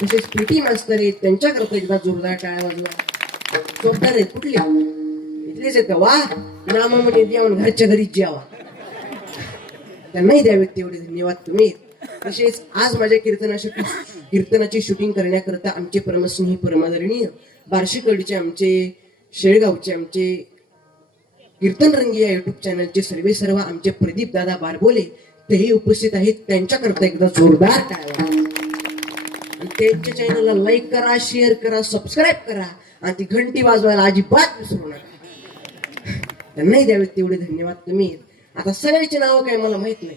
तसेच पीटी मास्तर आहेत, त्यांच्याकरता एकदा जोरदार टाळ्या वाजवा. जोरदार आहेत कुठले इथलेच आहेत का? वा, नामा म्हणे द्यावं घरच्या घरीच जेवा. त्यांनाही द्यावेत तेवढे धन्यवाद तुम्ही. तसेच आज माझ्या कीर्तनाची शूटिंग करण्याकरता आमचे परमस्नेही परमादरणीय बार्शीकडचे आमचे शेळगावचे आमचे कीर्तन रंगी या युट्यूब चॅनलचे सर्व आमचे प्रदीप दादा बारबोले तेही उपस्थित आहेत. त्यांच्याकरता एकदा जोरदार टाळ्या. आणि त्यांच्या चॅनलला लाईक करा, शेअर करा, सबस्क्राईब करा आणि ती घंटी वाजवायला अजिबात विसरू नका. त्यांनाही द्यावेत तेवढे धन्यवाद तुम्ही. आता सगळ्याची नावं काय मला माहित नाही,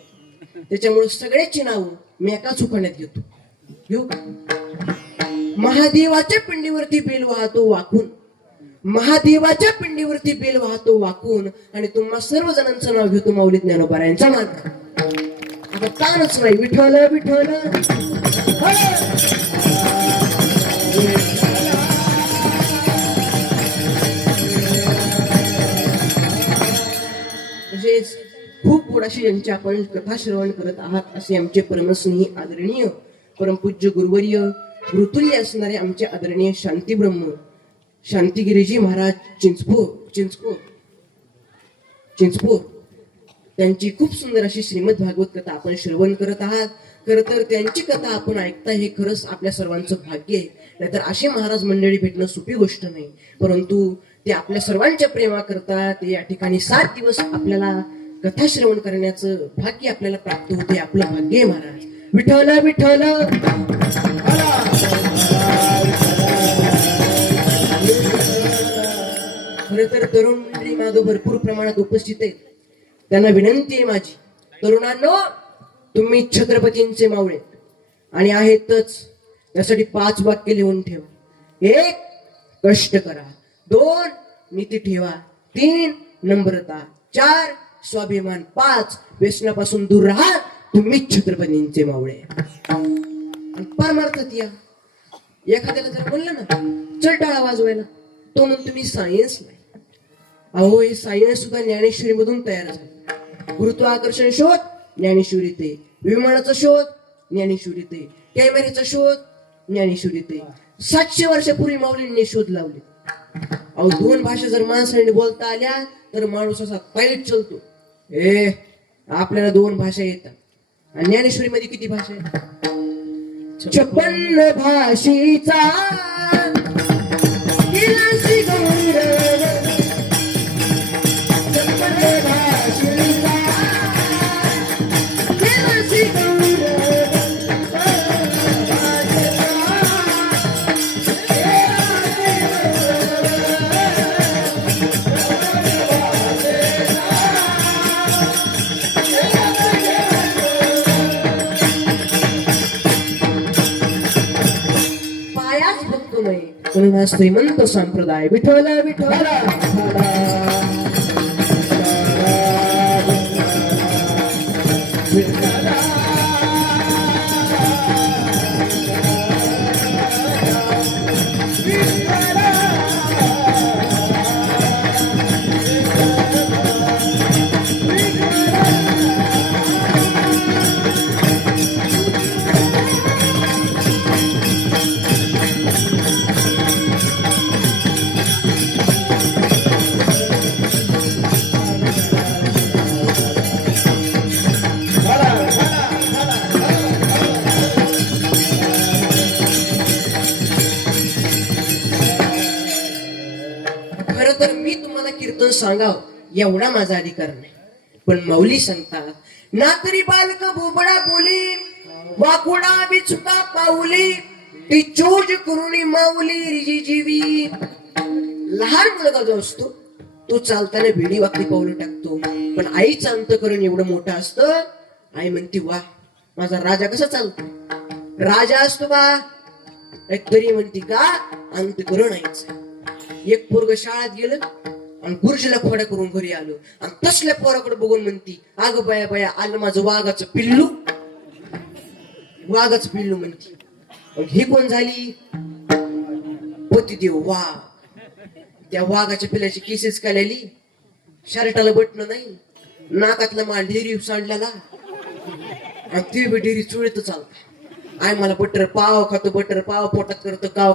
त्याच्यामुळे सगळ्याची नावं मी एकाच उखाण्यात घेतो. घेऊ का? महादेवाच्या पिंडीवरती बेल वाहतो वाकून, महादेवाच्या पिंडीवरती बेल वाहतो वाकून, आणि तुम्हा सर्व जणांचं नाव घेतो माऊली ज्ञानोबा यांचा मार्ग. आता ताणच नाही. विठ्ठल विठ्ठल तसेच खूप पुढाशी यांची आपण कथा श्रवण करत आहात असे आमचे परमस्नेही आदरणीय परमपूज्य गुरुवर्य गुरुतुल्य असणारे आमचे आदरणीय शांतीब्रह्म शांतिगिरीजी महाराज चिंचपूर त्यांची खूप सुंदर अशी श्रीमद भागवत कथा आपण श्रवण करत आहात. खरं तर त्यांची कथा आपण ऐकता हे खरंच आपल्या सर्वांचं भाग्य आहे. नाहीतर असे महाराज मंडळी भेटणं सोपी गोष्ट नाही, परंतु ते आपल्या सर्वांच्या प्रेमा करतात. ते या ठिकाणी 7 दिवस आपल्याला कथा श्रवण करण्याचं भाग्य आपल्याला प्राप्त होते. आपलं भाग्य आहे महाराज. विठ्ठल विठ्ठल खरं तर तरुण मंडळी मागं भरपूर प्रमाणात उपस्थित आहेत. त्यांना विनंती आहे माझी, तरुणांनो तुम्ही छत्रपतींचे मावळे आणि आहेतच, त्यासाठी 5 वाक्य लिहून ठेवा. 1 कष्ट करा, 2 नीती ठेवा, 3 नम्रता, 4 स्वाभिमान, 5 व्यसनापासून दूर राहा, तुम्ही छत्रपतींचे मावळे. आणि परमार्थात या. एखाद्याला जर म्हणलं ना चल टाळा वाजवायला, तो म्हणतो मी सायन्स नाही. अहो हे सायन्स सुद्धा ज्ञानेश्वरी मधून तयार झाले. गुरुत्वाकर्षण शोध ज्ञानेश्वरी ते, विमानाचा शोध ज्ञानेश्वरी ते, कॅमेऱ्याचा शोध ज्ञानेश्वरी ते. 700 वर्षापूर्वी माऊलींनी शोध लावले. अहो 2 भाषा जर माणसाने बोलता आल्या तर माणूस असा टाईट चलतो. आपल्याला 2 भाषा येतात. आणि ज्ञानेश्वरी मध्ये किती भाषा आहेत? 56 भाषेचा श्रीमंत संप्रदाय. विठ्ठल विठ्ठल सांगाव एवढा माझा अधिकार नाही, पण माऊली सांगतात ना तरी बालक बोबडा बोली वाकुडा बिचुका पाऊली ती चोज करुणी माऊली रिजी जीवी. लहान मुलगा जो असतो तो चालताना भिडी वाकडी पाऊल टाकतो, पण आईचं अंतकरण एवढं मोठं असतं. आई म्हणते वा माझा राजा कसा चालतो. राजा असतो बा तरी म्हणते का अंतकरण आईचं. एक पोरग शाळेत गेलं आणि गुरुजीला खोड्या करून घरी आलो आणि तसल्या पोराकडे बघून म्हणती अगं बाया बाया आलं माझं वाघाचं पिल्लू. वाघाचं पिल्लू म्हणती. ही कोण झाली? पतिदेव वाघ. त्या वाघाच्या पिल्ल्याची केसेस काढलेली, शर्टाला बटणं नाही, नाकातला माल ढेरी सांडलेला आणि ते बी ढेरी चुळीत चालत. आय मला बटर पाव खातो, बटर पाव पोटात करतो काव.